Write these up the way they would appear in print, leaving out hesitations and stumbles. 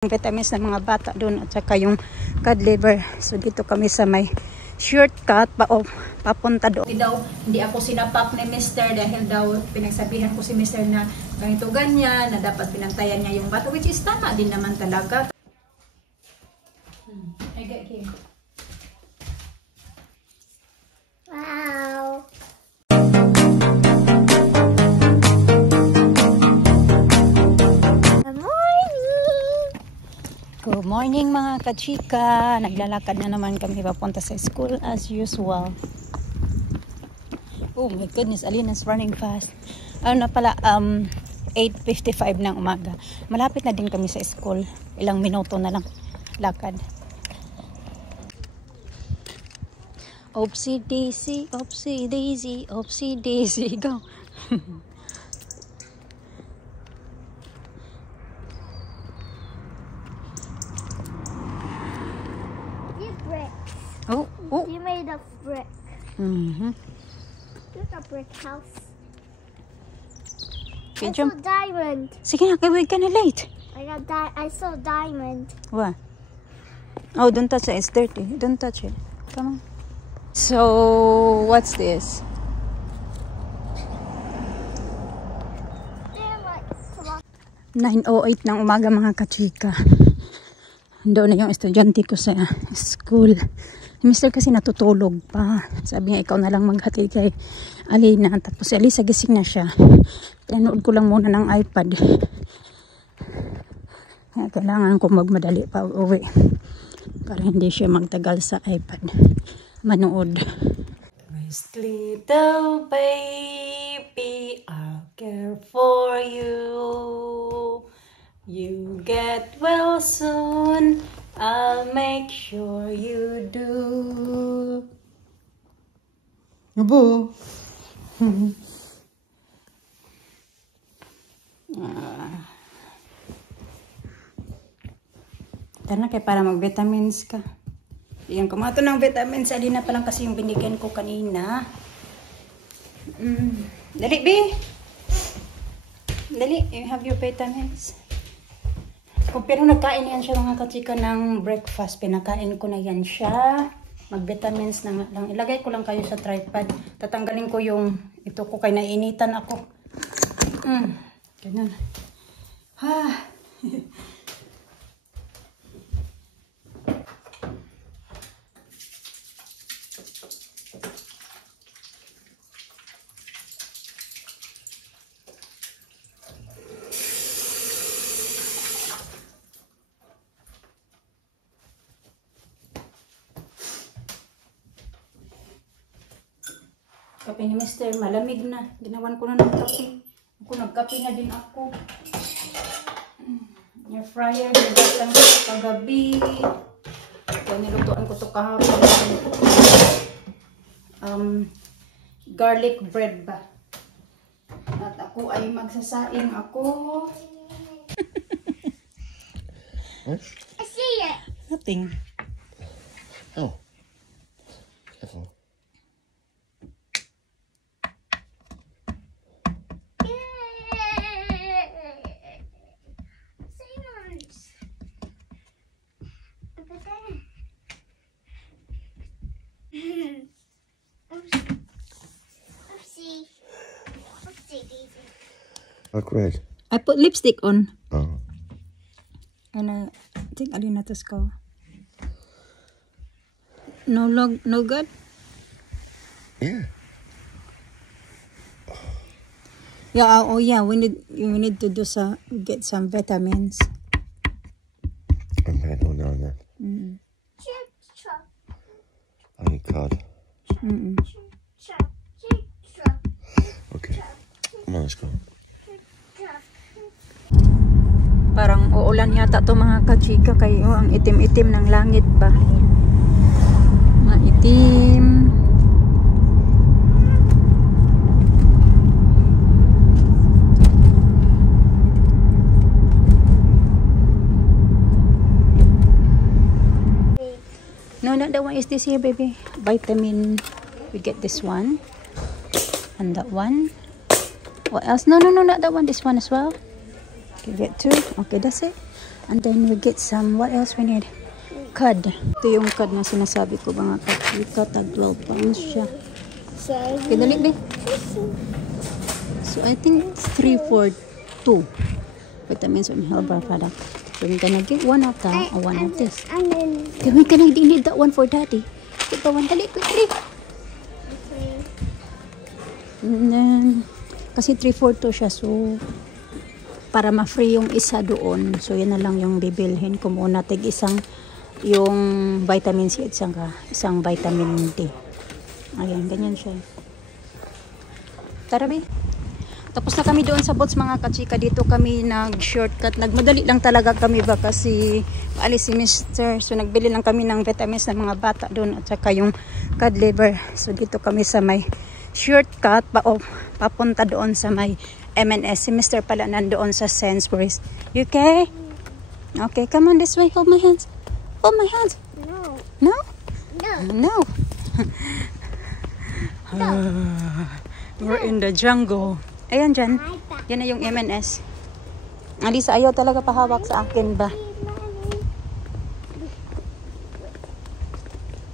Vitamins ng mga bata doon at saka yung cod liver. So dito kami sa may shortcut papunta doon. Hindi ako sinapak ni Mr. dahil daw pinagsabihan ko si Mr. na ganito ganyan, na dapat pinantayan niya yung bata, which is tama din naman talaga. I got here. Wow. Good morning mga kachika. Naglalakad na naman kami papunta sa school as usual. Oh my goodness, Alina's running fast. Ano na pala, 8:55 ng umaga. Malapit na din kami sa school. Ilang minuto na lang lakad. Oopsie daisy, oopsie daisy, oopsie daisy, go. Oh, oh. You made a brick. Look a brick house. I saw diamond. Sige na, we're gonna late. I saw diamond. What? Oh, don't touch it. It's dirty. Don't touch it. Come on. So, what's this? They're like 9:08 ng umaga mga kachika. Doon na yung estudyante ko sa school. Mr. kasi natutulog pa. Sabi niya, ikaw na lang maghatid kay Alina. Tapos si Alisa gising na siya. Pinanood ko lang muna ng iPad. Kaya kailangan ko magmadali pa uwi. Para hindi siya magtagal sa iPad. Manood. My little baby, I'll care for you. You get well soon. I'll make sure you do. Abo. Tara kay para mag-vitamins ka. Iyan kumato ng vitamins. Alina pa lang kasi yung binigyan ko kanina. Dali, B. Dali, you have your vitamins. Pero nagkain yan siya mga kachika ng breakfast. Pinakain ko na yan siya. Mag-vitamins na lang. Ilagay ko lang kayo sa tripod. Tatanggalin ko yung ito ko kay nainitan ako. Ganyan. Ha. Kape ni Mister, malamig na. Ginawan ko na ng kape. Ako, nagkape na din ako. Yung fryer, nilat lang ko kagabi. Kaya nilutuan ko ito kahapon. Garlic bread ba? At ako ay magsasaing ako. I see it. Nothing. Oh. Careful. Look red. I put lipstick on. Oh. And I think Alina to go. No good? Yeah. Yeah, oh yeah, we need to do get some vitamins. Okay, no, no, no. I need card. Okay. Come on, let's go. Parang uulan yata to mga kachika kayo. Ang itim-itim ng langit ba? Maitim. No, not that one. Is this here, baby? Vitamin. We get this one. And that one. What else? No, not that one. This one as well. Okay, get two. Okay, that's it. And then we get some, what else we need? Cod. Ito yung cod na sinasabi ko mga kachika. Tag 12 pounds siya. Okay, dali ba? So I think it's 3 for 2 vitamins and herbal product. So we're gonna get one of that or one of this. Okay, we're gonna need that one for daddy. Get the one, dali, quickly. And then, kasi 3 for 2 siya, so para ma-free yung isa doon. So yan na lang yung bibilhin ko muna. Tig isang yung vitamin C at isang vitamin D. Ayan, ganyan siya. Tara, be. Tapos na kami doon sa Boots mga kachika. Dito kami nag-shortcut. Nagmadali lang talaga kami ba kasi alis si Mr. So nagbili lang kami ng vitamins ng mga bata doon at saka yung cod liver. So dito kami sa may shortcut papunta doon sa may M&S. Si Mr. pala nandoon sa Sainsbury's. You okay? Okay, come on this way. Hold my hands. Hold my hands. No. No? No. We're in the jungle. Ayan dyan. Yan na yung M&S. Alisa, ayaw talaga pahawak sa akin ba?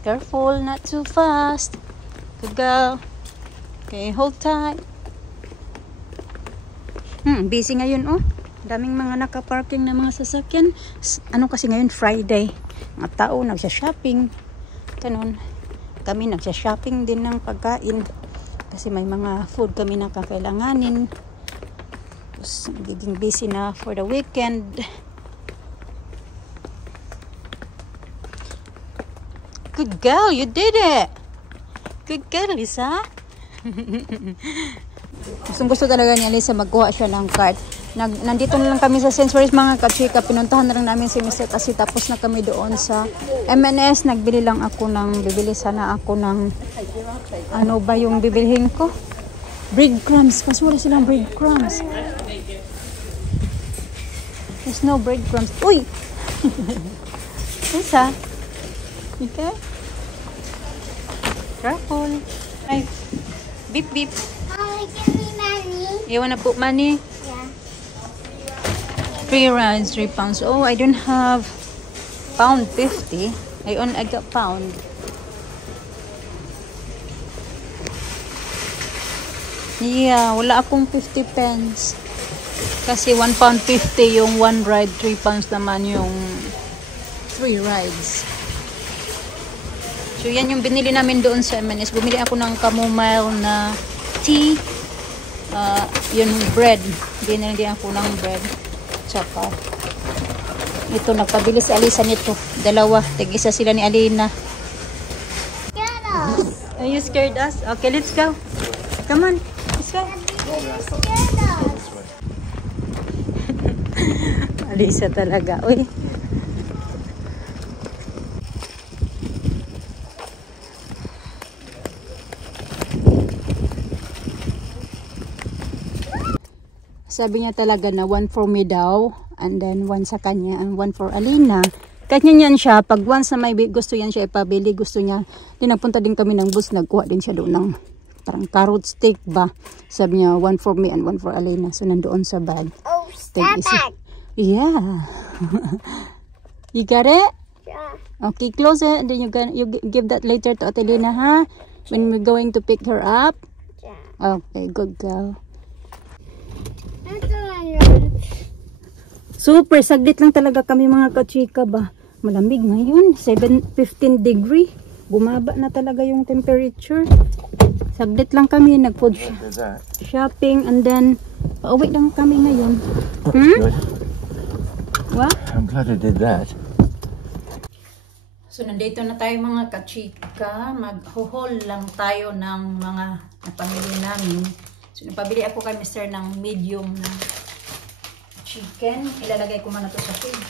Careful, not too fast. Good girl. Okay, hold tight. Busy ngayon oh. Daming mga naka-parking na mga sasakyan. Ano kasi ngayon, Friday. Mga tao nagsha-shopping. Ganun. Kami nagsha-shopping din ng pagkain. Kasi may mga food kami na kakailanganin. Tapos, nagiging busy na for the weekend. Good girl, you did it! Good girl, Lisa. Gusto talaga ni Alisa magkuha siya ng card. Nandito na lang kami sa Sainsbury's mga kachika. Pinuntahan na lang namin si Mr. kasi tapos na kami doon sa M&S. Nagbili lang ako bibili sana ako ng, ano ba yung bibilhin ko? Breadcrumbs. Kasi wala silang breadcrumbs. There's no breadcrumbs. Uy! Lisa? Okay? Careful. Ay, beep beep. Give me money. You wanna put money? Yeah. 3 rides, 3 pounds. Oh, I don't have pound 50. I got pound. Yeah, wala akong 50 pence. Kasi 1 pound 50 yung 1 ride, 3 pounds naman yung 3 rides. So yan yung binili namin doon sa M&S. Bumili ako ng chamomile na tea. Yun bread. Binili din ako ng bread. Tsaka ito, nagpabili si Alisa nito. Dalawa. Tig-isa sila ni Alina. Scared us. Are you scared us? Okay, let's go. Come on. Let's go. Scared us. Alisa talaga. Uy. Sabi niya talaga na 1 for me daw, and then 1 sa kanya, and 1 for Alina. Kahit yan siya, pag once na may gusto yan siya ipabili, gusto niya, din nagpunta din kami ng bus, nagkuha din siya doon ng parang carrot stick ba. Sabi niya, 1 for me and 1 for Alina. So, nandoon sa bag. Oh, stop it. Yeah. You got it? Yeah. Okay, close it, and then you give that later to Atelina, ha? When we're going to pick her up? Yeah. Okay, good girl. Super. Super, saglit lang talaga kami mga kachika ba. Malamig ngayon, 15 degree. Bumaba na talaga yung temperature. Saglit lang kami, nag-food shopping, and then pauwi lang kami ngayon. Good. What? I'm glad I did that. So, nandito na tayo mga kachika. Mag-haul lang tayo ng mga napamili namin. So, napabili ako kay Mr. ng medium na chicken. Ilalagay ko muna to sa fridge.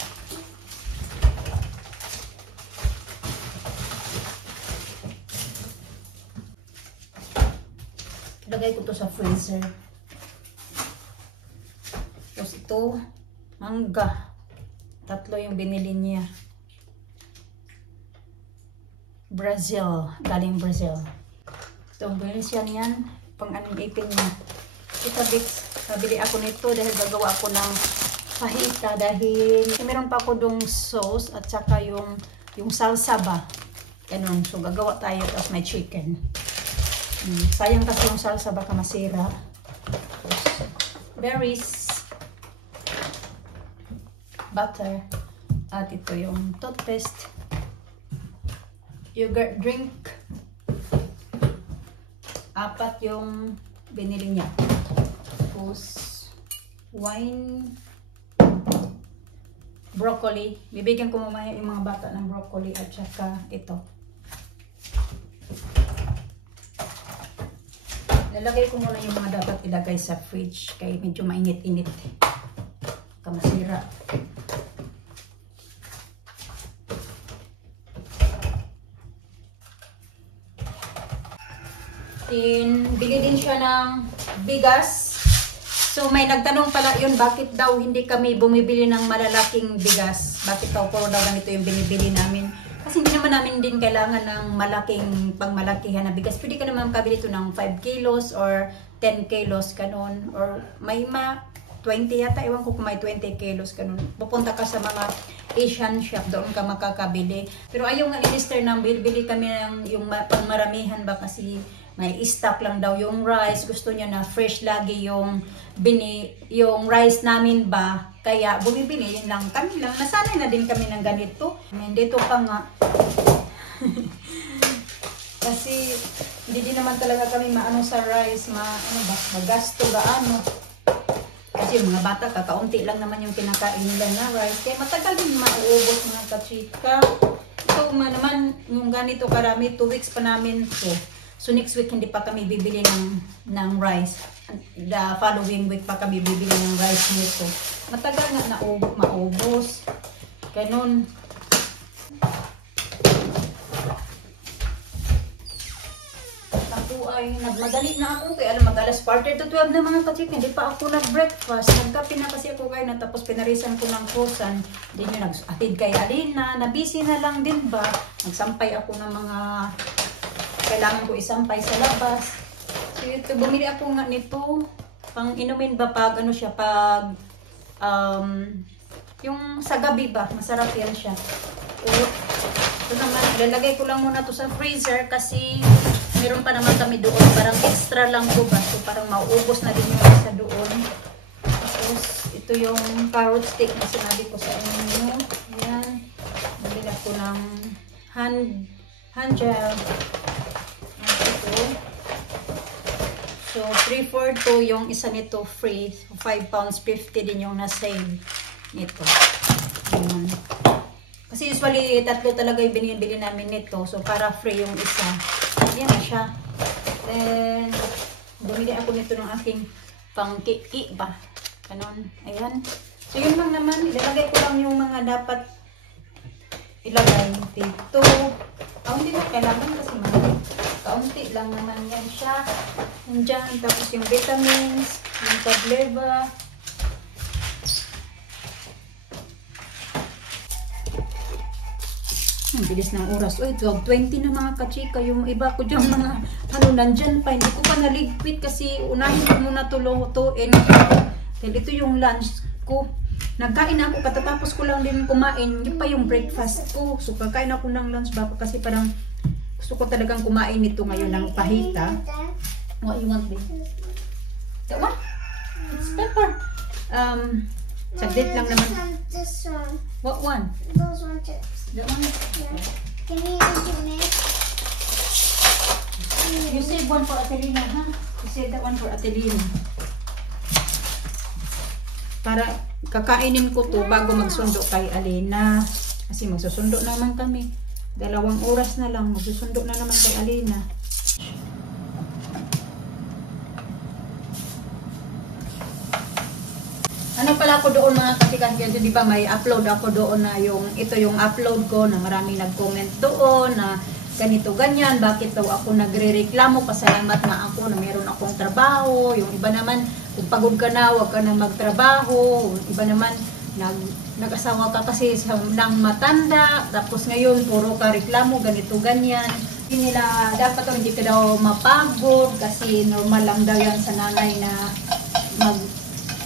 Ilagay ko to sa freezer. Tapos ito, mangga. 3 yung binili niya. Brazil. Galing Brazil. Ito, binili siya niyan. Pang anong ipin niya. Ito, Bix. Nabili ako nito dahil gagawa ako ng pahita dahil meron pa ako dong sauce at saka yung salsa ba. Ganun. So, gagawa tayo tapos may chicken. Sayang kasi yung salsa baka masira. Tapos, berries, butter, at ito yung toothpaste, yogurt drink, 4 yung binili niya. Tapos, wine, broccoli. Bibigyan ko mamaya yung mga bata ng broccoli at saka ito. Lalagay ko muna yung mga dapat ilagay sa fridge kaya medyo mainit-init. Kamasira. Bili din siya ng bigas. So may nagtanong pala yun, bakit daw hindi kami bumibili ng malalaking bigas? Bakit daw puro daw ganito yung binibili namin? Kasi hindi naman namin din kailangan ng pangmalakihan na bigas. Pwede ka naman kabili ito ng 5 kilos or 10 kilos, kanon. Or may 20 yata, ewan ko kung may 20 kilos, kanon. Pupunta ka sa mga Asian shop, doon ka makakabili. Pero ayaw nga ni Mr. nang bili kami ng yung pangmaramihan ba kasi may stock lang daw yung rice. Gusto niya na fresh lagi yung rice namin ba. Kaya bumibili yun lang. Kami lang. Nasanay na din kami ng ganito. Dito pa nga. Kasi hindi din naman talaga kami maano sa rice. Magasto gaano. Kasi yung mga bata, kakaunti lang naman yung kinakain nila na rice. Kaya matagal din mauubos mga kachika. So naman yung ganito karami, 2 weeks pa namin to. So next week hindi pa kami bibili ng rice. The following week pa kami bibili ng rice nito. Matagal nga na maubos. Ganun. Ako ay nagmadali na ako kaya mag-alas 11:45 na mga kachik. Hindi pa ako nag-breakfast. Nagkape na kasi ako kayo na tapos pinarisan ko ng kusan. Hindi nyo nag-atid kay Alina. Na-busy na lang din ba? Nagsampay ako ng mga kailangan ko isampay sa labas. So ito, bumili ako nga nito. Pang inumin ba pag ano siya, pag yung sa gabi ba, masarap yan siya. Ito naman, ilalagay ko lang muna to sa freezer kasi meron pa naman kami doon. Parang extra lang to ba. So parang mauubos na din yung isa doon. Tapos ito yung carrot stick na sinabi ko sa inyo. Ayan. Bumili ako ng hand gel. So, 3 for 2 yung isa nito free. So, 5 pounds 50 din yung na-save nito. Kasi usually, 3 talaga yung binibili namin nito. So, para free yung isa. Yan na siya. Then, bumili ako nito ng aking pang-kiki ba. Ganon. Ayan. So, yun lang naman. Ilalagay ko lang yung mga dapat ilagay dito. Hindi na kailangan kasi kaunti lang naman yan siya. Nandiyan. Tapos yung vitamins, yung tableba. Bilis ng oras. Uy, 12:20 na mga kachika. Yung iba ko dyan mga nandyan pa. Hindi ko pa naligpit kasi unahin ko muna lutuin. Dahil ito yung lunch ko. Nagkain ako, katatapos ko lang din kumain. Hindi pa yung breakfast ko. So, kakain ako ng lunch ba? Kasi parang gusto ko talagang kumain nito ngayon ng pahita. What you want, babe? That one? It's pepper. Saglit lang naman. This one. What one? Those one chips. That one? Yeah. Can you eat it? You save one for Atelina, ha? You save that one for Atelina. Para kakainin ko to bago magsundo kay Alina. Kasi magsusundo naman kami. 2 oras na lang. Magsusundo na naman kay Alina. Ano pala ako doon mga kasikan dyan, di ba may upload ako doon na ito yung upload ko na maraming nag-comment doon na ganito ganyan, bakit daw ako nagre-reklamo, pasalamat na ako na meron akong trabaho, yung iba naman kung pagod ka na, huwag ka na magtrabaho, yung iba naman nag-asawa ka kasi ng matanda, tapos ngayon puro ka reklamo, ganito ganyan. Hindi nila, dapat hindi ka daw mapagod kasi normal lang daw yan sa nanay na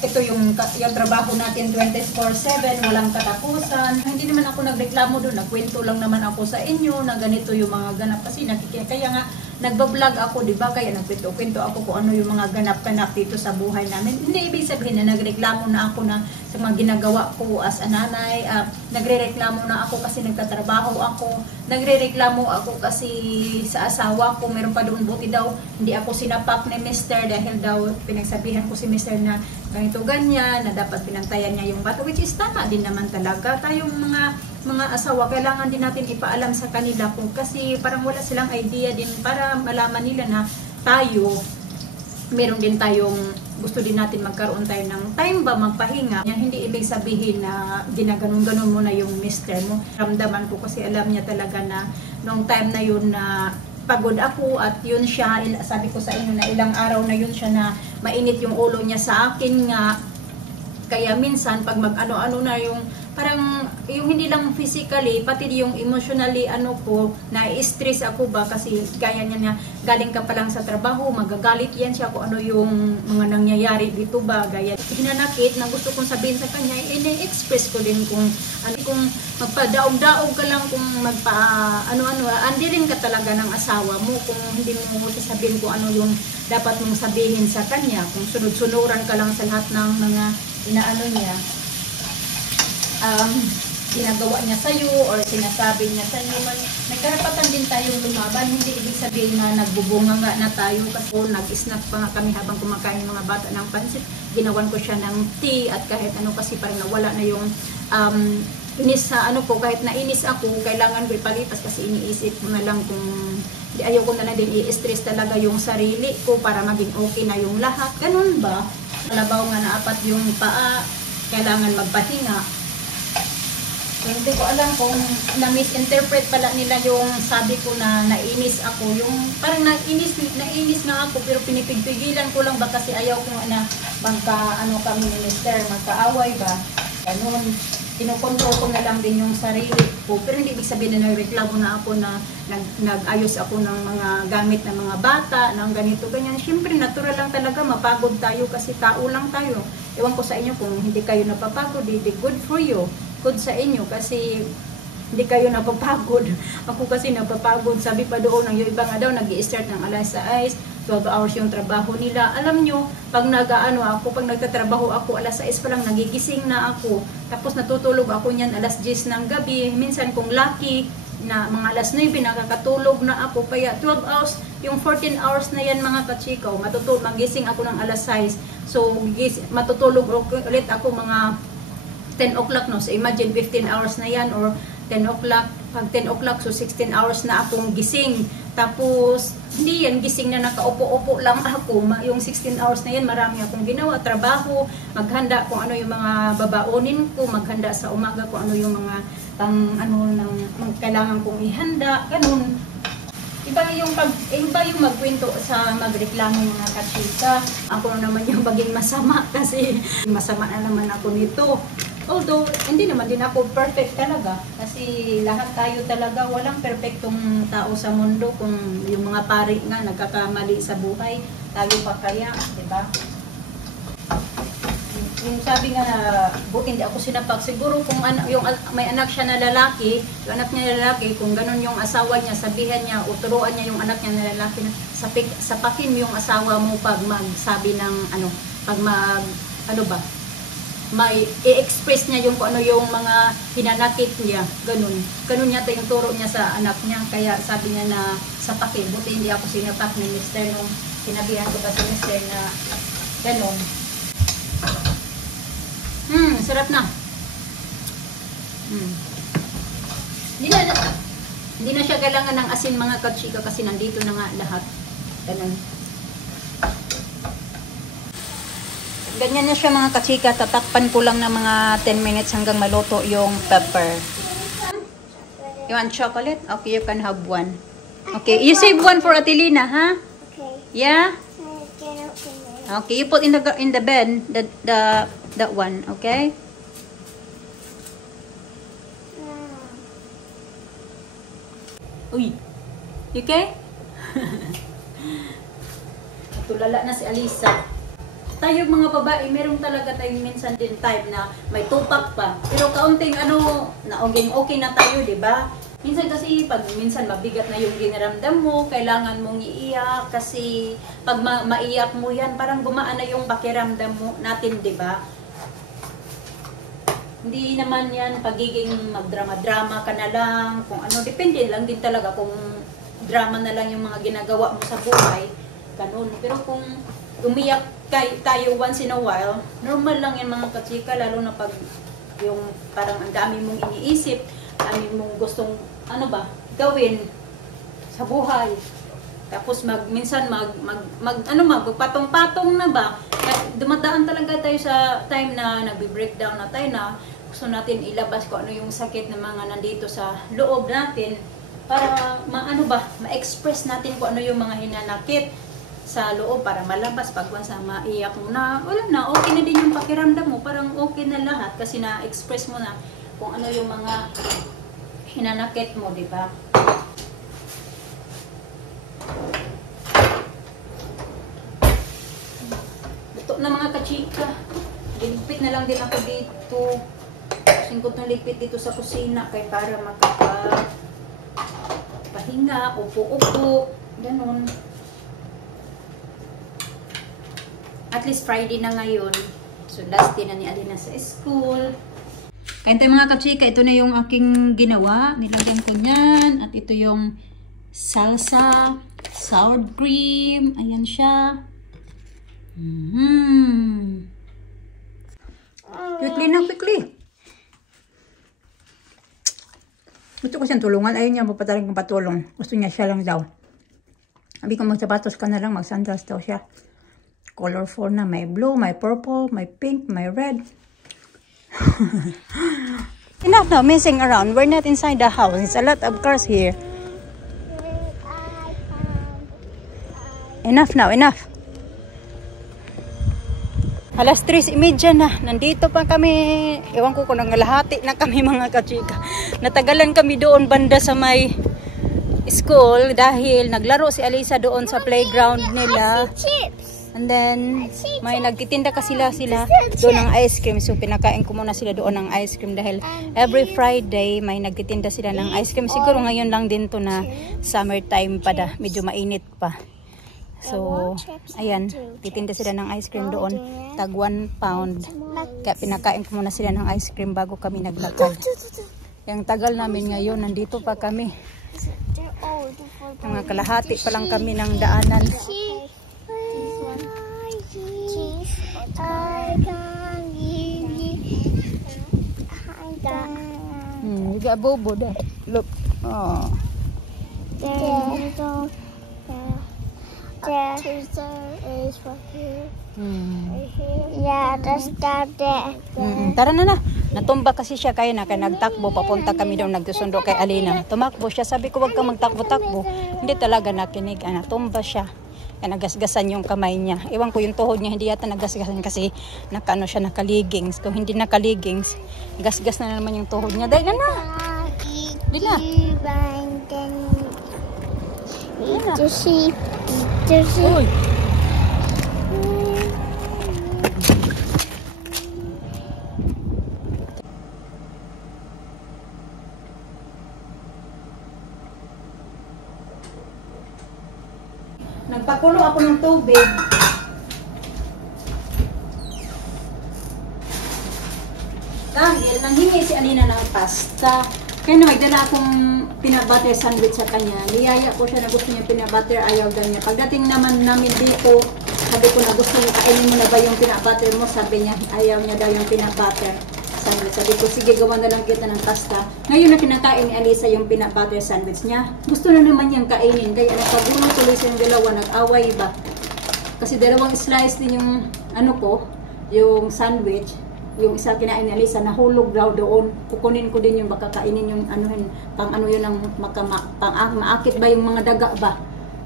ito yung trabaho natin 24/7, walang katapusan. Hindi naman ako nagreklamo doon, nagkwento lang naman ako sa inyo na ganito yung mga ganap kasi kaya nga nagbablog ako, di ba? Kaya nagkwento ako kung ano yung mga ganap-ganap dito sa buhay namin. Hindi ibig sabihin na nagreklamo na ako na sa mga ginagawa ko as a nanay. Nagrereklamo na ako kasi nagtatrabaho ako. Nagrereklamo ako kasi sa asawa ko. Meron pa doon, buti daw hindi ako sinapak ni Mr. dahil daw pinagsabihan ko si Mr. na ganito ganyan, na dapat pinantayan niya yung bata, which is tama din naman talaga. Tayong mga asawa, kailangan din natin ipaalam sa kanila kung kasi parang wala silang idea din para malaman nila na tayo, meron din tayong gusto din natin magkaroon tayo ng time ba magpahinga. Yan, hindi ibig sabihin na ginaganon-ganon mo na yung mister mo. Ramdaman ko kasi alam niya talaga na nung time na yun na pagod ako at yun siya, sabi ko sa inyo na ilang araw na yun siya na mainit yung ulo niya sa akin nga. Kaya minsan pag mag-ano-ano na yung parang yung hindi lang physically pati yung emotionally ko na stress ako ba kasi gaya niya na galing ka pa lang sa trabaho, magagalit yan siya kung ano yung mga nangyayari dito ba, gaya hinanakit na gusto kong sabihin sa kanya, i-express ko din kung magpadaog-daog ka lang, kung andi rin ka talaga ng asawa mo kung hindi mo sasabihin kung ano yung dapat mong sabihin sa kanya, kung sunod-sunuran ka lang sa lahat ng mga inaano niya, ginagawa niya sa'yo or sinasabi niya sa'yo. May karapatan din tayong lumaban. Hindi ibig sabihin na nagbubunga nga na tayo kasi nag-snack pa nga kami habang kumakain yung mga bata ng pansit. Ginawan ko siya ng tea at kahit ano kasi parang nawala na yung inis sa ko. Kahit nainis ako, kailangan ko ipalipas kasi iniisip ko na lang kung ayaw ko na lang din i-stress talaga yung sarili ko para maging okay na yung lahat. Ganun ba? Malabaw nga na apat yung paa, kailangan magpahinga. So, hindi ko alam kung na-misinterpret pala nila yung sabi ko na nainis ako. Yung parang nainis nga ako pero pinipigpigilan ko lang ba kasi ayaw ko na kami ni Mr. magkaaway ba. Ganun. Kinokontrol ko na lang din yung sarili ko. Pero hindi ibig sabihin na nagreklamo na ako na nag-ayos ako ng mga gamit ng mga bata, ng ganito, ganyan. Siyempre, natural lang talaga, mapagod tayo kasi tao lang tayo. Ewan ko sa inyo kung hindi kayo napapagod, good for you. Good sa inyo kasi hindi kayo napapagod. Ako kasi napapagod. Sabi pa doon, yung iba nga daw, nag-i-start ng alas 6, 12 hours yung trabaho nila. Alam nyo, pag pag nagtatrabaho ako, alas 6 pa lang, nagigising na ako. Tapos natutulog ako niyan alas 10 ng gabi. Minsan kung lucky, na mga alas 9, nakakatulog na ako. Kaya 12 hours, yung 14 hours na yan mga kachikaw, magising ako ng alas 6. So, matutulog ulit ako mga 10 o'clock, no? So, imagine 15 hours na yan or 10 o'clock. Pag 10 o'clock, so 16 hours na akong gising. Tapos, hindi yan gising na nakaupo-upo lang ako. Yung 16 hours na yan, marami akong ginawa. Trabaho, maghanda kung ano yung mga babaonin ko, maghanda sa umaga kung ano yung mga kailangan kong ihanda. Ganun. Iba yung magkwento sa magreklamo mga kachika. Ako naman yung maging masama kasi masama na naman ako nito. Although, hindi naman din ako perfect talaga. Kasi lahat tayo talaga, walang perfectong tao sa mundo. Kung yung mga pari nga, nagkakamali sa buhay, tayo pa kaya, diba? Yung sabi nga na, buti hindi ako sinapak. Siguro kung may anak siya na lalaki, yung anak niya na lalaki, kung ganun yung asawa niya, sabihan niya, o turuan niya yung anak niya na lalaki, na sapakin yung asawa mo pag magsabi ng, may i-express niya yung kung ano yung mga hinanakit niya, ganun yata yung turo niya sa anak niya. Kaya sabi niya na sapakin, buti hindi ako sinapak ni Mr. nung sinabihan ko ba si Mr. na ganun. Sarap na. Hindi na siya kailangan ng asin mga kachika kasi nandito na nga lahat. Ganun. Ganyan na siya mga kachika. Tatakpan ko lang ng mga 10 minutes hanggang maluto yung pepper. You want chocolate? Okay, you can have one. Okay, you save one for Atilina, huh? Okay. Yeah? Get out from there. Okay, you put in the bed that one, okay? Uy. You okay? Tulala na si Alisa. tayo mga babae, meron talaga tayong minsan din time na may tupak pa. Pero kaunting okay na tayo, di ba? Minsan kasi pag minsan mabigat na yung ginaramdam mo, kailangan mong iiyak kasi pag maiyak mo yan, parang gumaan na yung pakiramdam mo natin, di ba? Hindi naman yan pagiging magdrama-drama ka na lang, kung ano, depende lang din talaga kung drama na lang yung mga ginagawa mo sa buhay, ganun. Pero kung umiyak tayo once in a while, normal lang yan mga kachika, lalo na pag yung parang ang dami mong iniisip, dami mong gustong gawin sa buhay. Tapos minsan magpatong-patong na ba? Dumadaan talaga tayo sa time na nagbe-breakdown na tayo na gusto natin ilabas kung ano yung sakit na mga nandito sa loob natin para ma-express natin kung ano yung mga hinanakit sa loob para malabas pag once maiyak mo na, wala na, okay na din yung pakiramdam mo, parang okay na lahat kasi na-express mo na kung ano yung mga hinanakit mo, di ba? Ito na mga kachika. Ligpit na lang din ako dito. Singkot ng ligpit dito sa kusina kay para pahinga, upo-upo, ganun. At least Friday na ngayon. So last day na ni Alina sa school. Kain tayo mga kachika. Ito na yung aking ginawa. Nilagyan ko niyan. At ito yung salsa, sour cream. Ayan siya. Quickly na, quickly. Gusto ko siyang tulungan. Ayaw niya mapataling kong patulong. Gusto niya siya lang daw. Sabi ko magsapatos ka na lang. Mag-sandals daw siya. Colorful na. May blue, may purple, may pink, may red. Enough now, messing around. We're not inside the house. It's a lot of cars here. Enough now, enough. Alas 3:30 na. Nandito pa kami. Ewan ko kung nangalahati na kami mga kachika. Natagalan kami doon banda sa may school dahil naglaro si Alisa doon sa playground nila. And then, may nagtitinda ka sila doon ng ice cream. So, pinakain ko muna sila doon ng ice cream dahil every Friday may nagtitinda sila ng ice cream. Siguro ngayon lang din to na summertime pa da. Medyo mainit pa. So, ayan. Titinda sila ng ice cream doon. Tag 1 pound. Kaya pinakain ko muna sila ng ice cream bago kami naglakad. Yung tagal namin ngayon, nandito pa kami. Mga kalahati pa lang kami ng daanan. You got bobo there. Look. Oh. Is for here. Yeah, that's down there. Tara na. Natumba kasi siya kaya nagtakbo. Papunta kami doon, nagsusundo kay Alina. Tumakbo siya. Sabi ko, wag kang magtakbo-takbo. Hindi talaga nakinig. Natumba siya. Kaya nagasgasan yung kamay niya. Ewan ko yung tuhod niya, hindi yata nagasgasan kasi nakaligings. Kung hindi nakaligings, gasgas na naman yung tuhod niya. Dahil na. Dahil na. Uy. Nagpakulo ako ng tubig. Dahil nanghingi si Alina ng pasta. Kaya na magdala akong peanut butter sandwich sa kanya. Niyaya ko siya na gusto niya peanut butter, ayaw ganyan. Pagdating naman namin dito, sabi ko na gusto niya, kainin mo na ba yung peanut butter mo? Sabi niya, ayaw niya daw yung peanut butter sandwich. Sabi ko, sige, gawa na lang kita ng pasta. Ngayon na kinakain ni Alisa yung peanut butter sandwich niya. Gusto na naman niyang kainin. Kaya nagpagulo tuloy sa yung dalawa, nag-away ba? Kasi dalawang slice din yung, yung sandwich. Yung isa kinain ni Alisa, nahulog daw doon. Kukunin ko din yung baka kainin yung yun ang maakit ba yung mga daga ba.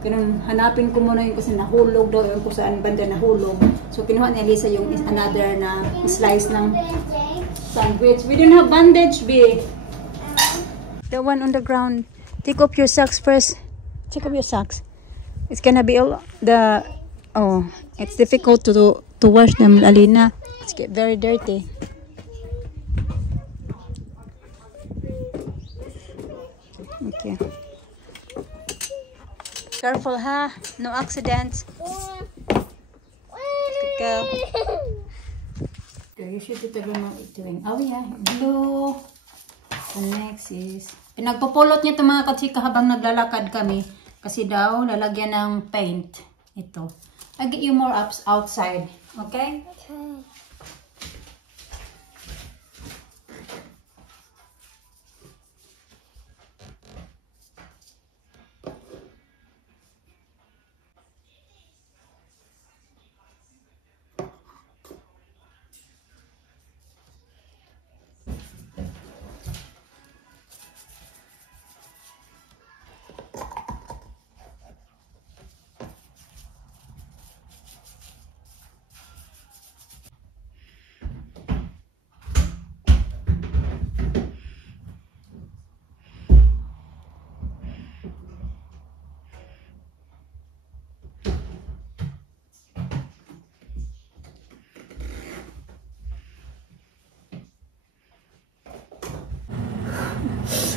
Ganun, hanapin ko muna yung kasi nahulog daw yung kung saan banda nahulog. So kinuha ni Alisa yung another na slice ng sandwich. We don't have bandage, B. The one on the ground. Take off your socks first. Take off your socks. It's gonna be it's difficult to to wash them, Alina. It's get very dirty. Okay. Careful, ha? No accidents. Go. Okay, you should do doing. Oh yeah, blue. And next is, pinagpupulot niya itong mga kachika habang naglalakad kami. Kasi daw, lalagyan ng paint. Ito. I'll get you more ups outside. Okay? Okay.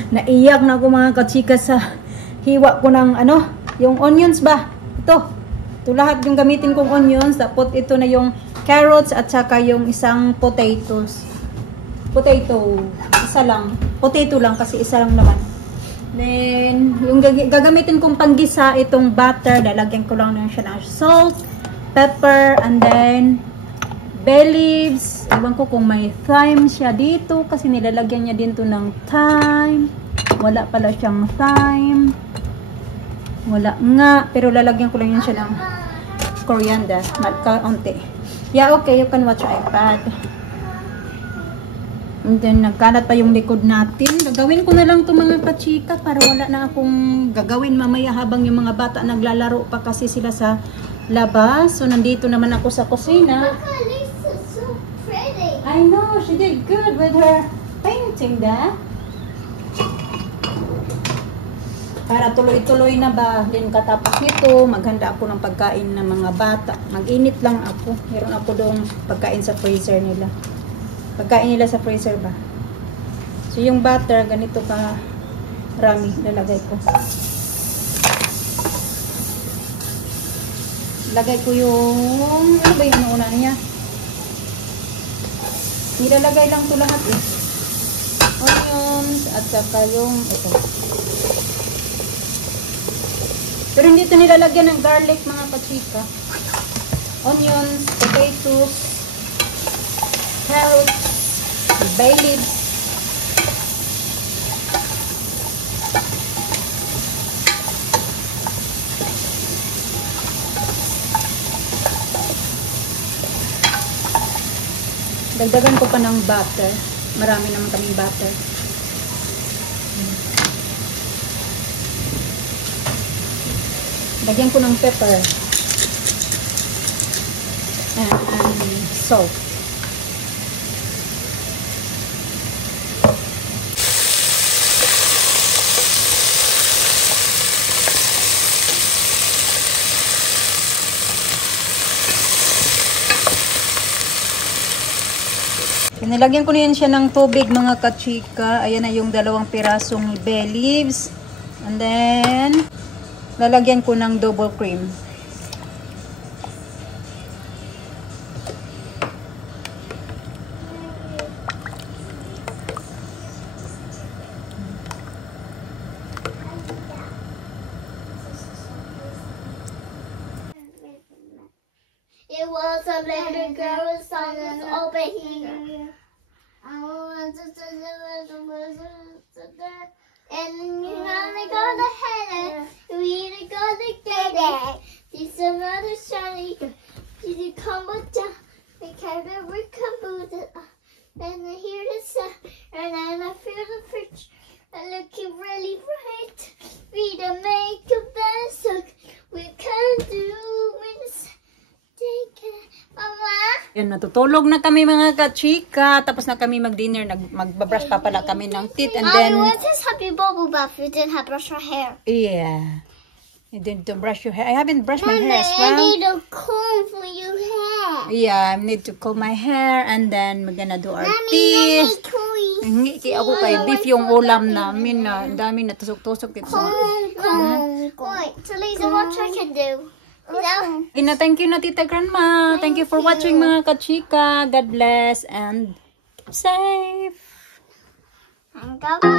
Naiyak na ako mga kachika sa hiwa ko ng ano, yung onions ba? Ito lahat yung gamitin kong onions. Tapos ito na yung carrots at saka yung isang potatoes. Isa lang. Potato lang kasi isa lang naman. Then, yung gagamitin kong panggisa, itong butter. Lalagyan ko lang na siya ng salt, pepper, and then bay leaves. Ewan ko kung may thyme siya dito kasi nilalagyan niya dito ng thyme. Wala pala siyang thyme. Wala nga. Pero lalagyan ko lang yan siya ng coriander. Kaunti. Yeah, okay. You can watch your iPad. And then, nagkalat pa yung likod natin. Gagawin ko na lang itong mga kachika para wala na akong gagawin mamaya habang yung mga bata naglalaro pa kasi sila sa labas. So, nandito naman ako sa kusina. I know, she did good with her painting that. Para tuloy-tuloy na ba din katapos nito, maghanda ako ng pagkain ng mga bata. Mag-init lang ako. Meron ako doong pagkain sa freezer nila. Pagkain nila sa freezer ba? So yung butter, ganito ka rami lalagay ko. Lagay ko yung, ano ba yung una niya? Nilalagay lang ito lahat eh. Onions at saka yung ito. Pero hindi ito nilalagyan ng garlic mga kachika. Onions, potatoes, carrots, bay leaves. Dagdagan ko pa ng butter. Marami naman kaming butter. Lagyan ko ng pepper. And salt. Nilagyan ko na yan siya ng tubig mga kachika. Ayan na yung 2 pirasong bay leaves. And then, lalagyan ko ng double cream. It was a little girl song over here. I want to and you only got the head, we got the get it. This another shiny, did you come with the carrot with kombucha? And I hear the sound, and then I feel the fridge. I looking really bright. We don't make a best look. We can do this. Take it, Mama. Yan, natutulog na kami mga kachika. Tapos na kami mag-dinner. Magbabrush pa pala kami ng teeth. And then, what is happy bubble bath? You didn't have brush your hair. yeah. You didn't brush your hair. I haven't brushed my hair as I well. need a comb for your hair. Yeah, I need to comb my hair and then we're gonna do our feast. Hingi kay ako kay beef yung ulam namin na dami na tusok-tusok ito. Wait, so Lisa, what I can do? Thank you na Tita Grandma. Thank you for watching mga kachika. God bless and keep safe. Go.